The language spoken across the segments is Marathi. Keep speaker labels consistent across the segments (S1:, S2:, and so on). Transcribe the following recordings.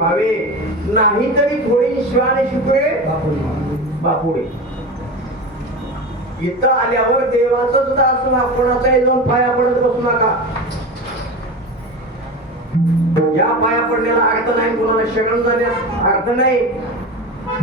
S1: व्हावे नाही तरी थोडी श्वान शुक्रे बापुडे. इथं आल्यावर देवाचं सुद्धा असं ना कोणाचाही जाऊन पाया पडत बसू नका. या पाया पडण्याला अर्थ नाही कोणाला शरण जाण्यास अर्थ नाही.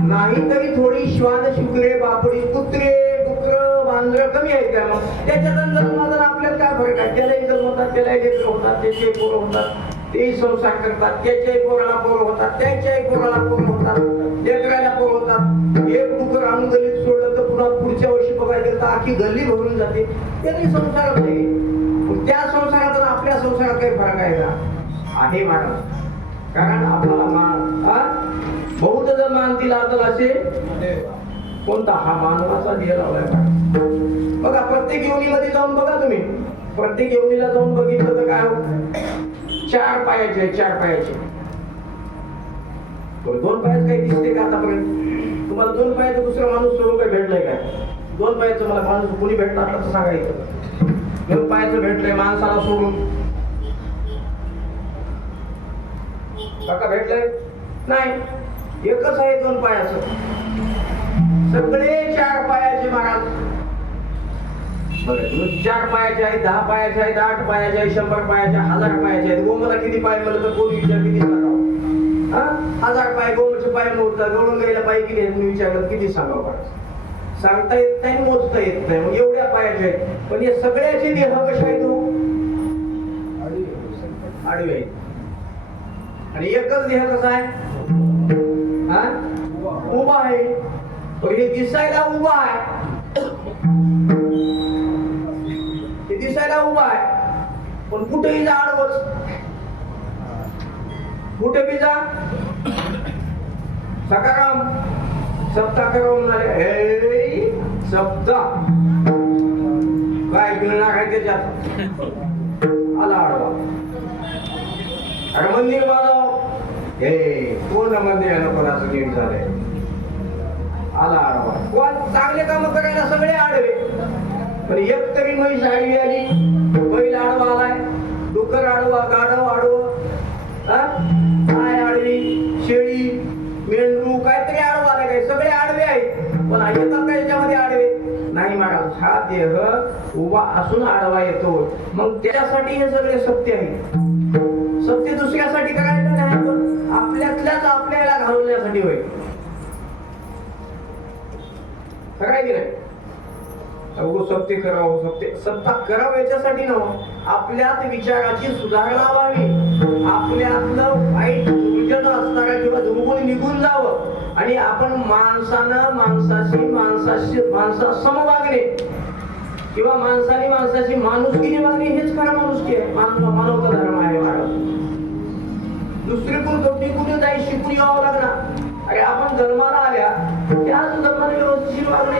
S1: नाही तरी थोडी श्वान शुक्रे बापडी कुत्रे डुकर मांजर कमी आहेत त्याला. त्याच्यात जन्म जन्मात आपल्याला आपल्यात काय फरक आहे? त्यालाही जन्मतात त्यालाही लेकरं होतात त्याचे पोरं होतात. तेही संसार करतात. त्याच्याही पोराला पोरं होतात त्याच्याही पोराला पोर होतात लेकराला पोरं होतात. एक डुकर आणून गल्लीत सोडलं तर पुन्हा पुढच्या वर्षी बघायला गेलं तर आखी गल्ली भरून जाते. त्यांनी संसारात नाही त्या संसारात आपल्या संसारात काही फरक आहे का? आहे मॅडम कारण आपल्याला मान हा? बहुत मान दिला तर असे? कोणता? हा मानवाचा ध्येय लावलाय. बघा प्रत्येक योनीमध्ये जाऊन बघा तुम्ही. प्रत्येक योनीला जाऊन बघितलं चार पायाचे चार पायाचे. दोन पायात काही दिसते का आतापर्यंत? तुम्हाला दोन पायाचं दुसरा माणूस सोडून काही भेटलंय काय दोन पायाचं मला माणूस कोणी भेटला असं सांगायचं दोन पायाचं भेटलंय माणसाला सोडून. काका भेटलंय? नाही. एकच आहे दोन पायाचं. सगळे चार पायाचे महाराज. चार पायाचे आहेत दहा पायाचे आहेत आठ पायाचे आहेत शंभर पायाचे हजार पायाचे आहेत. गोमाला किती पाय म्हणलं तर कोणी विचार किती सांगावं? हा? हजार पाय गोमाचे पाय मोडतात गळून गेलेला पाय किती आहेत? मी विचारलं किती सांगावं सांगता येत नाही मोजता येत नाही. मग एवढ्या पायाचे आहेत. पण हे सगळ्याचे देह कशा आहेत तू आडवे आहेत. आणि एकच देह कसा आहे? हा? उभा आहे. पण हे दिसायला उभा आहे. उभा आहे. पण कुठेही जा आडवच कुठे बी जा. सकाराम. सप्ता म्हणाले हे सप्ता. काय ना काय त्याच्यात? आला आडवा. अरे मंदिर बांधव. हे कोण पूर्ण पण असं नीट झालंय. आला आडवा. कोण? चांगले काम करायला सगळे आडवे. पण एक तरी म्हैस आडवी आली. बैल आडवा आलाय. डुकर आडवा गाढव आडवं. काय आडवी? शेळी मेंढरू काहीतरी आडवा आलाय काय? सगळे आडवे आहेत. पण येतात का याच्यामध्ये आडवे? नाही मॅडम हा देह उभा असून आडवा येतो. मग त्याच्यासाठी हे सगळे सत्य आहे. सत्य दुसऱ्यासाठी करायचं नाही पण आपल्यातल्याच आपल्याला घालवण्यासाठी होय. काय की नाही? सत्य करावं सत्य सत्ता करावं याच्यासाठी नव्ह. आपल्यात विचाराची सुधारणा व्हावी. आपल्यातलं वाईट दुर्जन असणारा किंवा दुर्गुण निघून जावं. आणि आपण माणसानं माणसाशी माणसाशी माणसासम वागणे किंवा माणसाने माणसाची माणुसकीने वागणे हेच खरं माणुसकी आहे. मानव मानवता धर्म आहे भारत. दुसरी कोण कवटी कुठे जाई शिकून यावं लागणार. अरे आपण जन्माला आल्या त्याच जन्माने व्यवस्थित वागणे